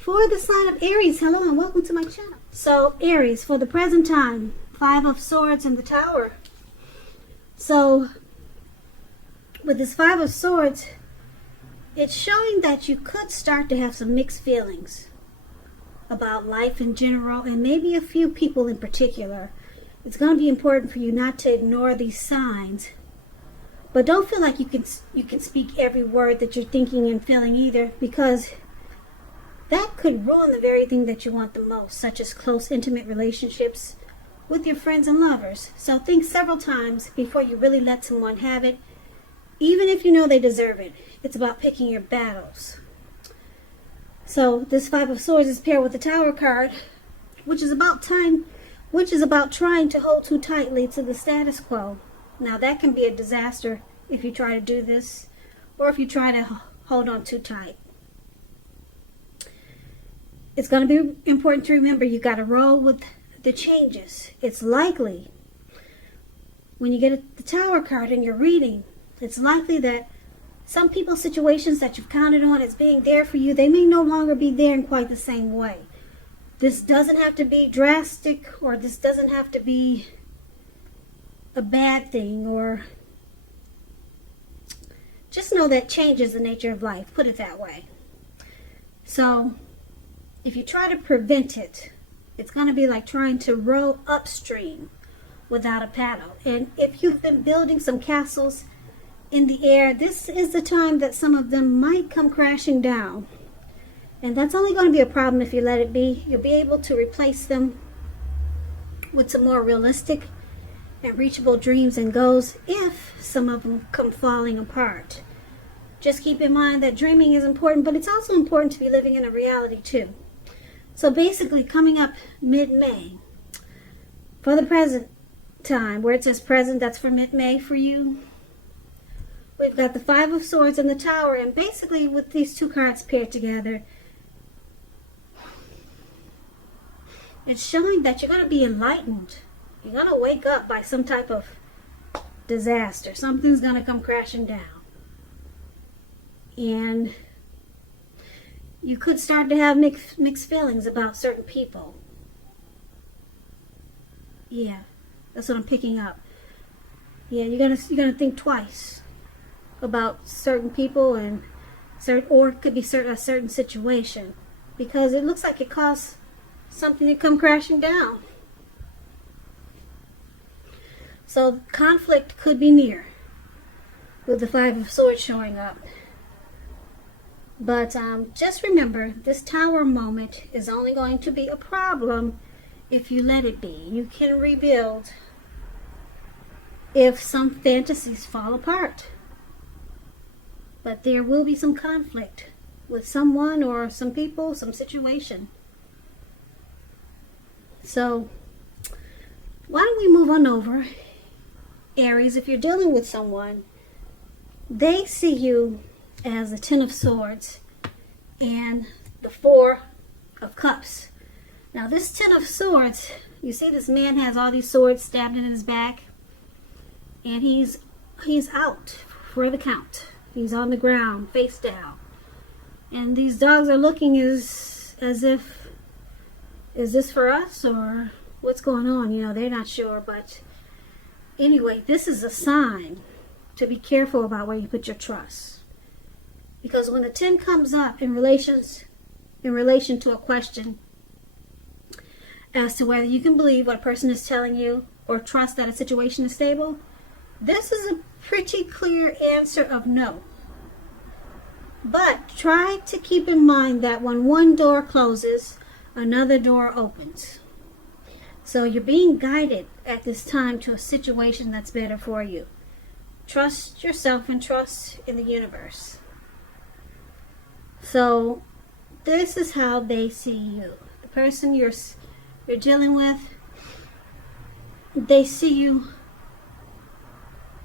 For the sign of Aries, hello and welcome to my channel. So Aries, for the present time, 5 of Swords in the Tower. So with this 5 of Swords, it's showing that you could start to have some mixed feelings about life in general and maybe a few people in particular. It's going to be important for you not to ignore these signs, but don't feel like you can speak every word that you're thinking and feeling either, because that could ruin the very thing that you want the most, such as close, intimate relationships with your friends and lovers. So think several times before you really let someone have it, even if you know they deserve it. It's about picking your battles. So this 5 of Swords is paired with the Tower card, which is about trying to hold too tightly to the status quo. Now that can be a disaster if you try to do this, or if you try to hold on too tight. It's going to be important to remember you got to roll with the changes. It's likely when you get the Tower card in your reading, it's likely that some people's situations that you've counted on as being there for you, they may no longer be there in quite the same way. This doesn't have to be drastic, or this doesn't have to be a bad thing, or just know that change is the nature of life, put it that way. So if you try to prevent it, it's going to be like trying to row upstream without a paddle. And if you've been building some castles in the air, this is the time that some of them might come crashing down. And that's only going to be a problem if you let it be. You'll be able to replace them with some more realistic and reachable dreams and goals if some of them come falling apart. Just keep in mind that dreaming is important, but it's also important to be living in a reality too. So basically, coming up mid-May, for the present time, where it says present, that's for mid-May for you. We've got the 5 of Swords and the Tower, and basically with these 2 cards paired together, it's showing that you're going to be enlightened. You're going to wake up by some type of disaster. Something's going to come crashing down. And you could start to have mixed feelings about certain people. Yeah, that's what I'm picking up. Yeah, you're gonna think twice about certain people and or it could be a certain situation, because it looks like it caused something to come crashing down. So conflict could be near with the 5 of Swords showing up. But just remember, this Tower moment is only going to be a problem if you let it be. You can rebuild if some fantasies fall apart. But there will be some conflict with someone or some people, some situation. So why don't we move on over, Aries? If you're dealing with someone, they see you as the 10 of Swords and the 4 of Cups. Now this 10 of Swords, you see this man has all these swords stabbed in his back, and he's out for the count. He's on the ground, face down, and these dogs are looking as if, is this for us or what's going on? You know, they're not sure. But anyway, this is a sign to be careful about where you put your trust. Because when the 10 comes up in relation to a question as to whether you can believe what a person is telling you or trust that a situation is stable, this is a pretty clear answer of no. But try to keep in mind that when one door closes, another door opens. So you're being guided at this time to a situation that's better for you. Trust yourself and trust in the universe. So this is how they see you. The person you're dealing with, they see you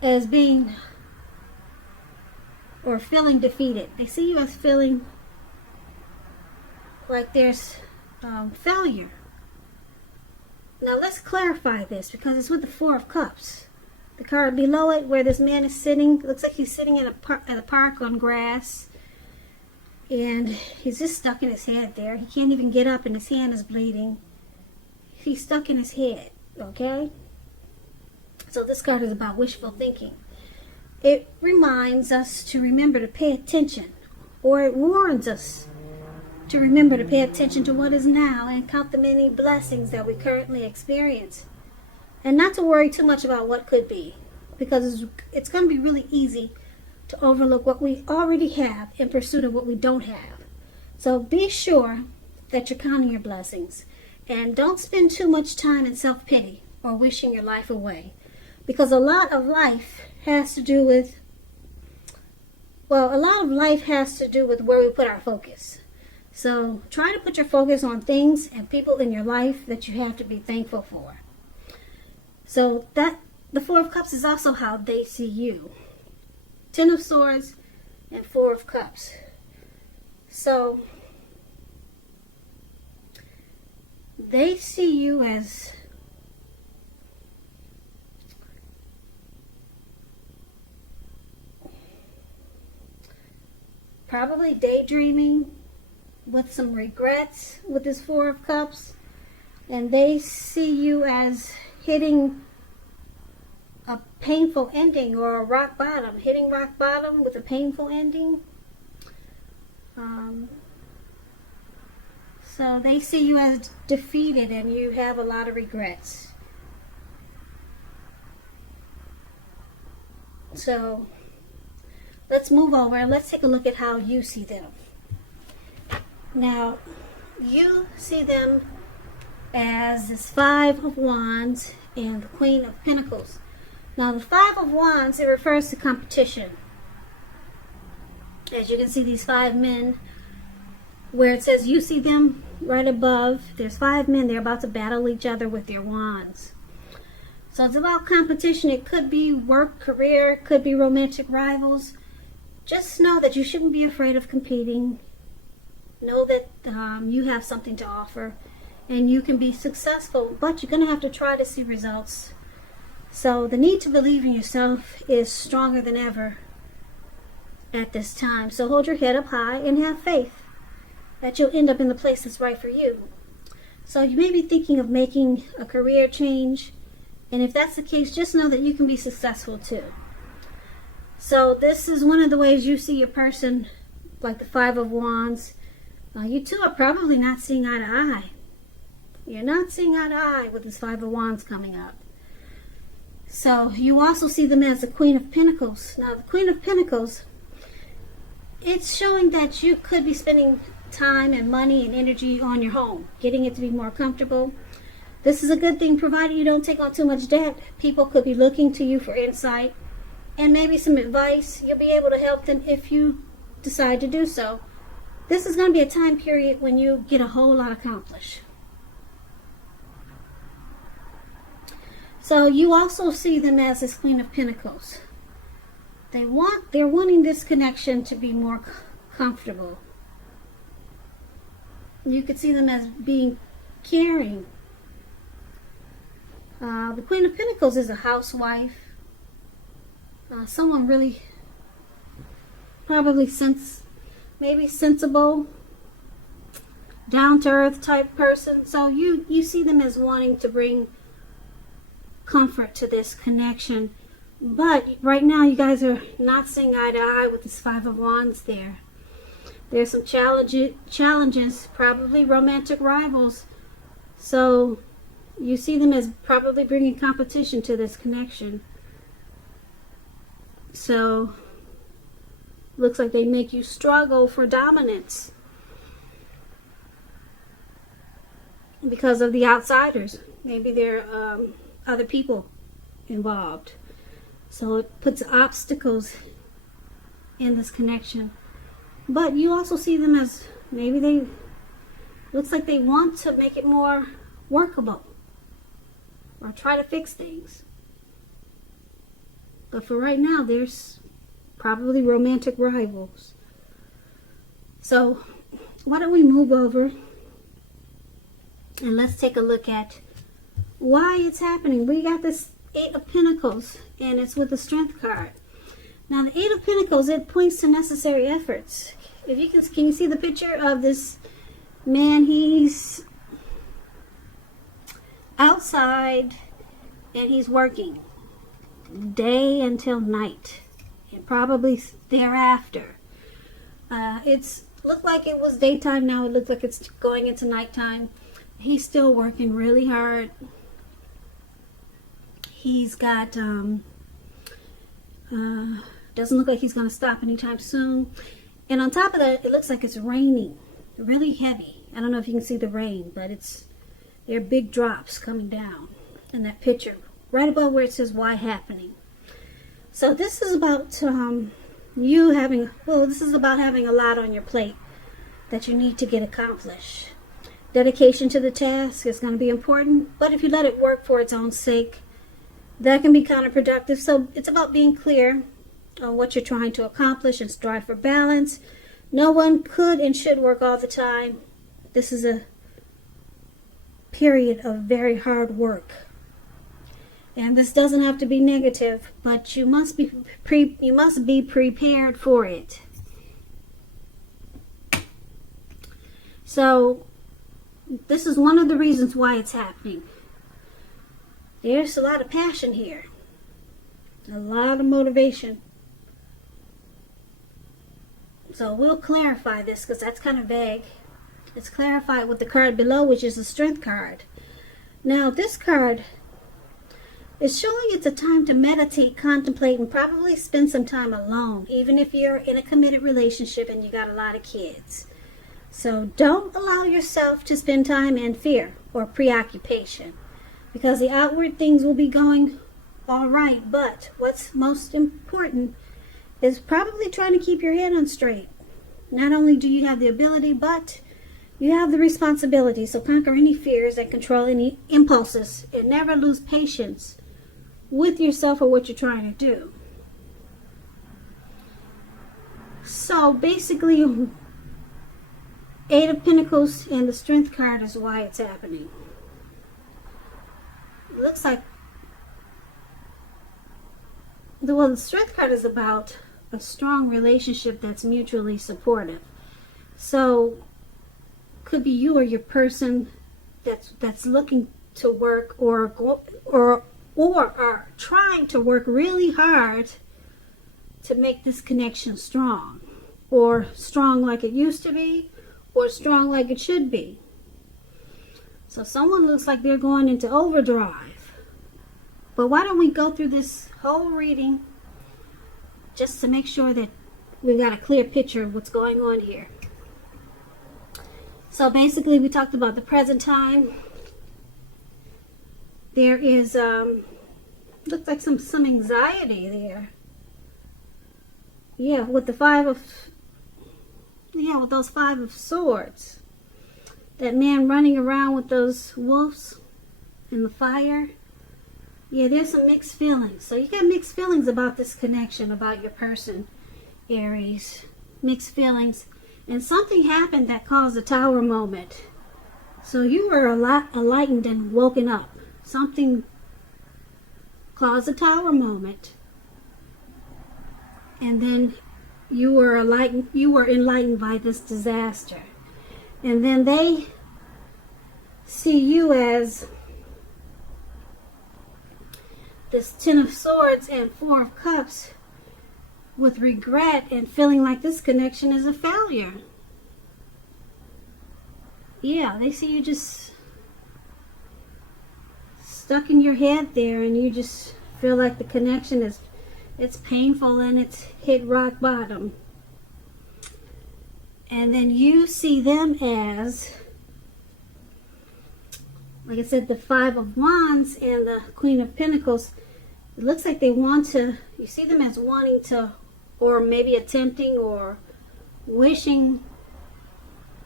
as being or feeling defeated. They see you as feeling like there's failure. Now let's clarify this, because it's with the 4 of Cups. The card below it, where this man is sitting, looks like he's sitting in a park on grass. And he's just stuck in his head there. He can't even get up and his hand is bleeding. He's stuck in his head, okay? So this card is about wishful thinking. It reminds us to remember to pay attention, or it warns us to remember to pay attention to what is now and count the many blessings that we currently experience. And not to worry too much about what could be, because it's going to be really easy to overlook what we already have in pursuit of what we don't have. So be sure that you're counting your blessings. And don't spend too much time in self-pity or wishing your life away. Because a lot of life has to do with where we put our focus. So try to put your focus on things and people in your life that you have to be thankful for. So that the Four of Cups is also how they see you. Ten of Swords and Four of Cups. So they see you as probably daydreaming with some regrets with this Four of Cups. And they see you as hitting a painful ending or a rock bottom. Hitting rock bottom with a painful ending. So they see you as defeated and you have a lot of regrets. So let's move over and let's take a look at how you see them. Now, you see them as this Five of Wands and the Queen of Pentacles. Now, the Five of Wands, it refers to competition. As you can see, these five men, where it says you see them right above, there's five men, they're about to battle each other with their wands. So it's about competition. It could be work, career, it could be romantic rivals. Just know that you shouldn't be afraid of competing. Know that you have something to offer and you can be successful, but you're going to have to try to see results. So the need to believe in yourself is stronger than ever at this time. So hold your head up high and have faith that you'll end up in the place that's right for you. So you may be thinking of making a career change, and if that's the case, just know that you can be successful too. So this is one of the ways you see your person, like the Five of Wands. You two are probably not seeing eye to eye. You're not seeing eye to eye with this Five of Wands coming up. So you also see them as the Queen of Pentacles. Now the Queen of Pentacles, it's showing that you could be spending time and money and energy on your home, getting it to be more comfortable. This is a good thing provided you don't take on too much debt. People could be looking to you for insight and maybe some advice. You'll be able to help them if you decide to do so. This is going to be a time period when you get a whole lot accomplished. So you also see them as this Queen of Pentacles. They're wanting this connection to be more comfortable. You could see them as being caring. The Queen of Pentacles is a housewife. Someone really probably maybe sensible, down-to-earth type person. So you see them as wanting to bring comfort to this connection. But right now you guys are not seeing eye to eye with this Five of Wands there. There's some challenges, probably romantic rivals. So you see them as probably bringing competition to this connection. So looks like they make you struggle for dominance because of the outsiders. Maybe there are other people involved. So it puts obstacles in this connection. But you also see them as maybe looks like they want to make it more workable or try to fix things. But for right now, there's probably romantic rivals. So why don't we move over and let's take a look at why it's happening. We got this Eight of Pentacles and it's with the Strength card. Now the Eight of Pentacles, it points to necessary efforts. If you can you see the picture of this man? He's outside and he's working day until night and probably thereafter. It's looked like it was daytime. Now it looks like it's going into nighttime. He's still working really hard. He's got doesn't look like he's going to stop anytime soon. And on top of that, it looks like it's raining really heavy. I don't know if you can see the rain, but there are big drops coming down in that picture right above where it says "why happening." So this is about this is about having a lot on your plate that you need to get accomplished. Dedication to the task is going to be important, but if you let it work for its own sake, that can be counterproductive. So it's about being clear on what you're trying to accomplish and strive for balance. No one could and should work all the time. This is a period of very hard work. And this doesn't have to be negative, but you must be prepared for it. So this is one of the reasons why it's happening. There's a lot of passion here, a lot of motivation. So we'll clarify this because that's kind of vague. It's clarified with the card below, which is the Strength card. Now this card is showing it's a time to meditate, contemplate, and probably spend some time alone, even if you're in a committed relationship and you got a lot of kids. So don't allow yourself to spend time in fear or preoccupation, because the outward things will be going all right, but what's most important is probably trying to keep your head on straight. Not only do you have the ability, but you have the responsibility. So conquer any fears and control any impulses, and never lose patience with yourself or what you're trying to do. So basically, Eight of Pentacles and the Strength card is why it's happening. It looks like, the Strength card is about a strong relationship that's mutually supportive. So could be you or your person that's looking to work or are trying to work really hard to make this connection strong, or strong like it used to be, or strong like it should be. So someone looks like they're going into overdrive. But why don't we go through this whole reading just to make sure that we've got a clear picture of what's going on here. So basically we talked about the present time. There is looks like some anxiety there. Yeah, with those 5 of Swords. That man running around with those wolves in the fire. Yeah, there's some mixed feelings. So you got mixed feelings about this connection, about your person, Aries. Mixed feelings. And something happened that caused a tower moment. So you were enlightened and woken up. Something caused a tower moment. And then you were enlightened by this disaster. And then they see you as this 10 of Swords and 4 of Cups, with regret and feeling like this connection is a failure. Yeah, they see you just stuck in your head there, and you just feel like the connection it's painful and it's hit rock bottom. And then you see them as, like I said, the 5 of Wands and the Queen of Pentacles. It looks like you see them as wanting to, or maybe attempting or wishing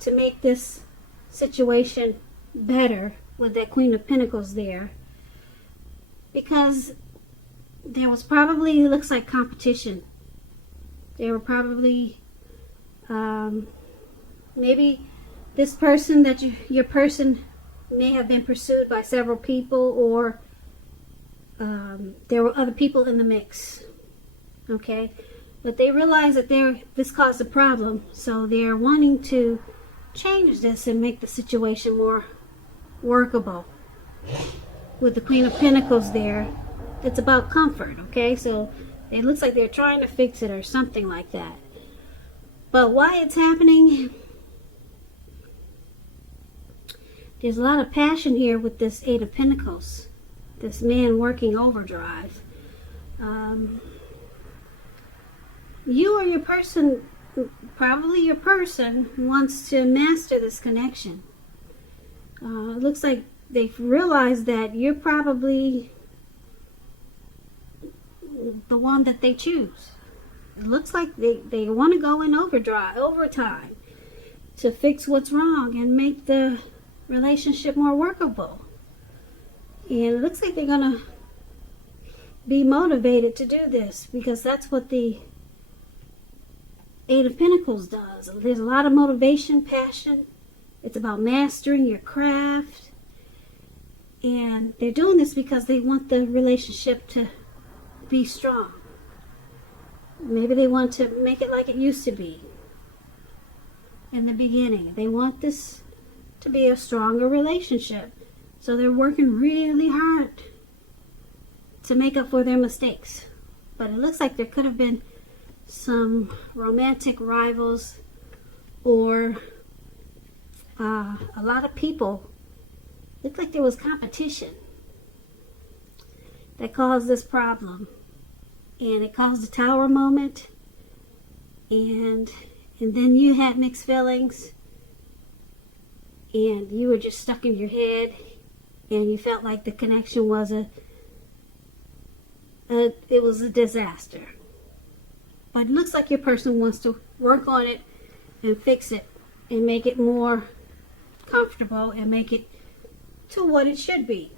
to make this situation better with that Queen of Pentacles there. Because there was probably, looks like, competition. There were probably, maybe this person your person may have been pursued by several people, or there were other people in the mix. Okay? But they realize that this caused a problem, so they're wanting to change this and make the situation more workable. With the Queen of Pentacles there, it's about comfort, okay? So it looks like they're trying to fix it or something like that. But why it's happening, there's a lot of passion here with this Eight of Pentacles. This man working overdrive. You or your person, probably your person, wants to master this connection. It looks like they've realized that you're probably the one that they choose. It looks like they want to go in overtime to fix what's wrong and make the relationship more workable. And it looks like they're going to be motivated to do this, because that's what the Eight of Pentacles does. There's a lot of motivation, passion. It's about mastering your craft. And they're doing this because they want the relationship to be strong. Maybe they want to make it like it used to be in the beginning. They want this to be a stronger relationship. So they're working really hard to make up for their mistakes. But it looks like there could have been some romantic rivals, or a lot of people. Looked like there was competition that caused this problem, and it caused the Tower moment, and then you had mixed feelings, and you were just stuck in your head, and you felt like the connection was it was a disaster. But it looks like your person wants to work on it and fix it and make it more comfortable and make it to what it should be.